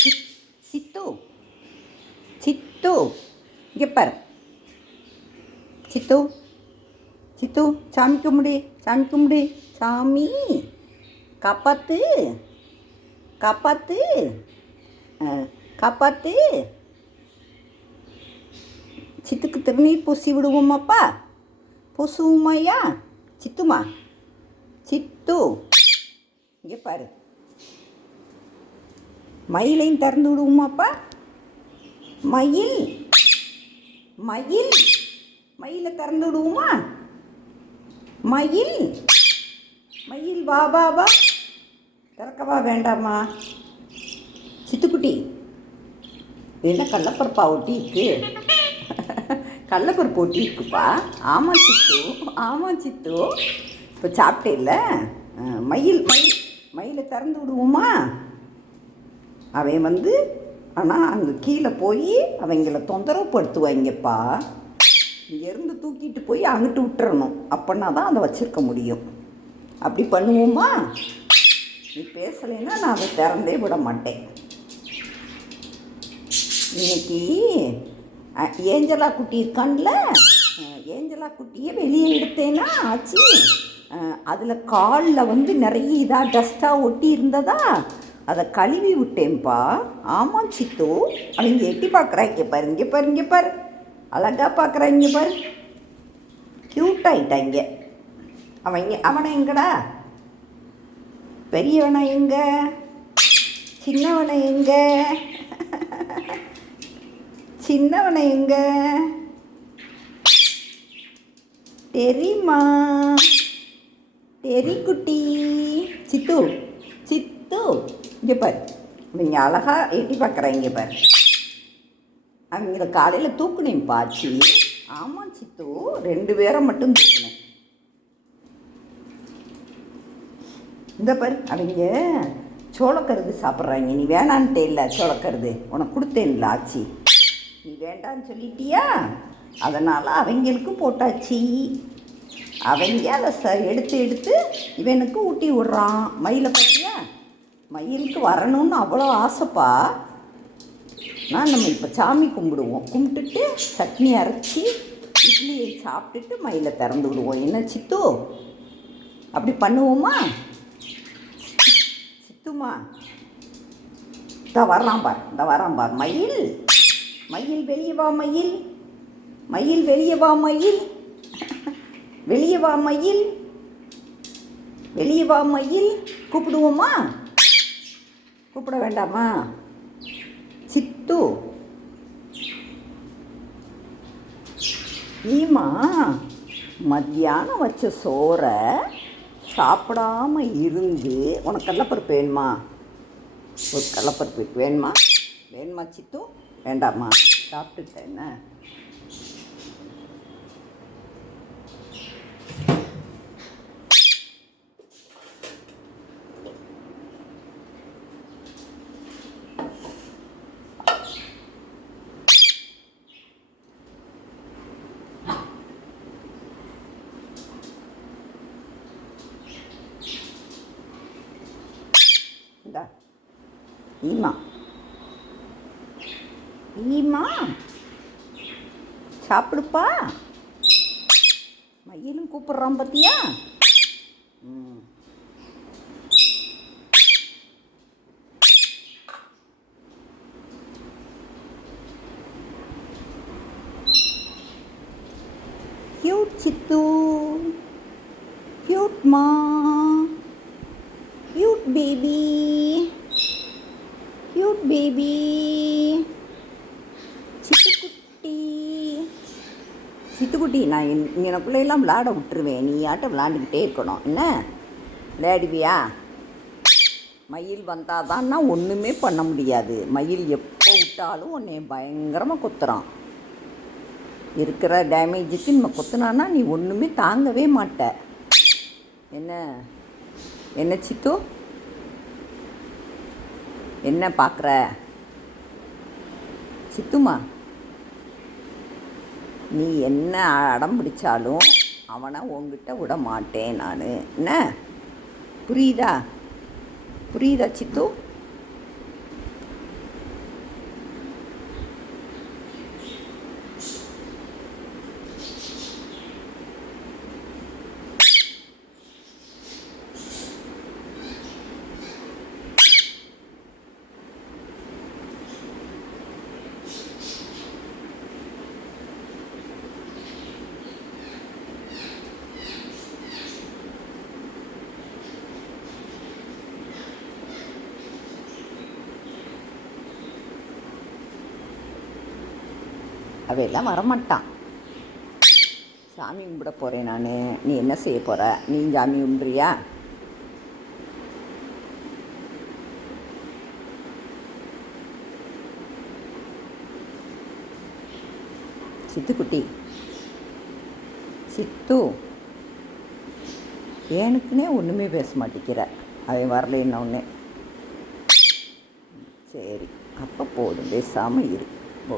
சித் சித்து சித்து இங்கே பாரு. சித்து சித்து சாமி கும்பிடு, சாமி கும்பிடு. சாமி காப்பாத்து, காப்பாத்து, காப்பாத்து. சித்துக்கு திருநீர் பூசி விடுவோமாப்பா? பூசுவோமாயா? சித்துமா, சித்து இங்கே பாரு. மயிலையும் திறந்து விடுவோமாப்பா? மயில், மயில், மயிலை திறந்து விடுவோமா? மயில், மயில் வா வா வா. திறக்கவா வேண்டாமா? சித்துக்குட்டி என்ன கடலப்பருப்பா ஒட்டி இருக்கு? கடலப்பருப்பு ஒட்டி இருக்குப்பா. ஆமாம் சித்து, ஆமாம் சித்து. இப்போ சாப்பிட்டேல்ல. மயில், மயில், மயிலை திறந்து விடுவோமா? அவன் ஆனால் அங்கே கீழே போய் அவங்கள தொந்தரவு படுத்துவாங்கப்பா. இங்கேருந்து தூக்கிட்டு போய் அங்கிட்டு விட்டுறணும். அப்படின்னா தான் அதை வச்சுருக்க முடியும். அப்படி பண்ணுவோமா? நீ பேசலைன்னா நான் அதை திறந்தே விட மாட்டேன். இன்னைக்கு ஏஞ்சலா குட்டி இருக்கான்ல, ஏஞ்சலா குட்டியை வெளியே எடுத்தேன்னா ஆச்சு. அதில் காலில் நிறைய இதாக டஸ்ட்டாக ஒட்டி இருந்ததா, அதை கழுவி விட்டேன்ப்பா. ஆமாம் சித்து. அவங்க எட்டி பார்க்குறா. இங்கே பாரு, இங்கே பாரு, இங்கே பாரு. அழகாக பார்க்குறா. இங்கே பாரு, க்யூட் ஆகிட்டாங்க. அவனை எங்கடா? பெரியவனை எங்க? சின்னவனை எங்க? சின்னவனை எங்க? தெரியுமா? தெரிக்குட்டி. சித்து, சித்து இங்கே பாரு. நீங்கள் அழகாக எட்டி பார்க்குறேன். இங்கே பாரு. அவங்கள காலையில் தூக்குனேன் பாச்சி. ஆமாம் சித்து, 2 பேரை மட்டும் தூக்குனேன். இந்த பாரு, அவங்க சோளக்கருது சாப்பிட்றாங்க. நீ வேணான்ட்டே இல்லை, சோளக்கருது உனக்கு கொடுத்தேன்ல ஆச்சி. நீ வேண்டான்னு சொல்லிட்டியா? அதனால் அவங்களுக்கும் போட்டாச்சு. அவங்க அதை எடுத்து எடுத்து இவனுக்கு ஊட்டி விட்றான். மயிலை பார்த்தியா? மயிலுக்கு வரணும்னு அவ்வளோ ஆசைப்பா. நம்ம இப்போ சாமி கும்பிடுவோம். கும்பிட்டுட்டு சட்னி அரைச்சி இட்லியை சாப்பிட்டுட்டு மயிலை திறந்து விடுவோம். என்ன சித்து, அப்படி பண்ணுவோமா? சித்துமா இந்த வர்றான் பார், இந்த வரான் பார். மயில், மயில் வெளியே வா. மயில், மயில் வெளியே வா. மயில் வெளியே வா. மயில் வெளியே வா. மயில் கூப்பிடுவோமா? கூப்பிட வேண்டாமா? சித்து ஈமா மத்தியானம் வச்ச சோறை சாப்பிடாம இருந்து உனக்கு கடலப்பருப்பு வேணுமா? ஒரு கடலப்பருப்பு வேணுமா? வேணுமா சித்து? வேண்டாமா? சாப்பிட்டுட்டேன். ஈமா, ஈமா சாப்பிடுப்பா. மயிலும் கூப்பிட்றான் பார்த்தியா? கியூட் சித்து, கியூட் மா, கியூட் பேபி, கியூட் பேபி. சித்துக்குட்டி, சித்துக்குட்டி நான் எனக்குள்ளெல்லாம் விளையாட விட்டுருவேன். நீ ஆட்ட விளையாண்டுக்கிட்டே இருக்கணும். என்ன விளையாடுவியா? மயில் வந்தால் தான்னா ஒன்றுமே பண்ண முடியாது. மயில் எப்போ விட்டாலும் உன்னை பயங்கரமாக கொத்துறான். இருக்கிற டேமேஜுக்கு நம்ம கொத்துனான்னா நீ ஒன்றுமே தாங்கவே மாட்ட. என்ன என்ன சித்து, என்ன பார்க்குற? சித்துமா, நீ என்ன அடம் பிடிச்சாலும் அவனை உங்ககிட்ட விட மாட்டேன் நான். என்ன புரியுதா? புரியுதா சித்து? அவையெல்லாம் வரமாட்டான். சாமி கும்பிட போகிறேன் நான். நீ என்ன செய்ய போகிற? நீ சாமி கும்பிட்றியா? சித்துக்குட்டி, சித்து, எனக்குன்னே ஒன்றுமே பேச மாட்டேங்கிற. அவன் வரல என்ன ஒன்று. சரி, அப்போ போதும், பேசாமல் இரு.